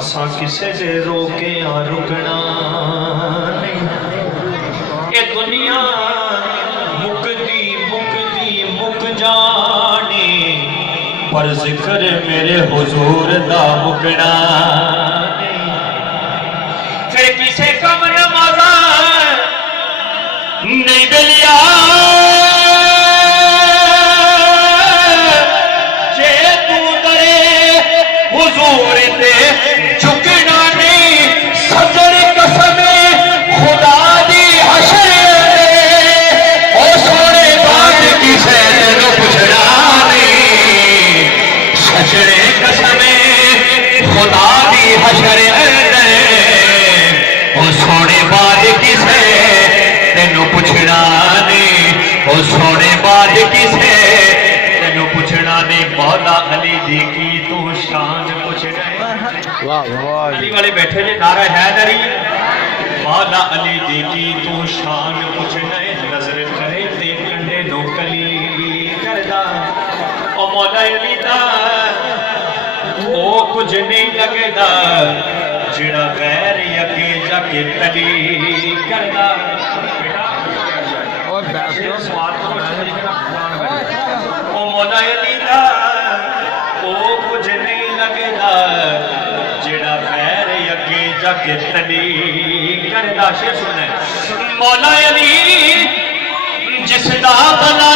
असा किसे दे रोके आ रुकना नहीं। ये दुनिया मुकदी मुकदी मुक जाने, पर जिक्र मेरे हुजूर दा मुकना नहीं। फिर किसे कम नमाजा नहीं बिलिया, जे तू दरे हुजूर दे झुकना नहीं। सजर कसमे खुदा दी हशर ओ सोने बात किसे तेनू पुछना नहीं। सजरे कसमे खुदा दी हशर ओ सोने बात किसे तेनू पुछना नहीं। ओ सोने बात किसे तेनू पुछना नहीं। मौला अली दी की तू शान पुछना है। अली वाले बैठे ने नारा हैदरी। मौला अली दी की तू शान पुछना है। नजर करे ते कंडे नो कली करदा ओ मौला अली दा ओ कुछ नहीं लगदा, जिड़ा गैर अगे जाके तली करदा। ओ मौला अली दा ओ कुछ नहीं लगदा, जिड़ा गैर अगे जाके तली करदा। शेर सुनना है। मौला अली जिसदा भला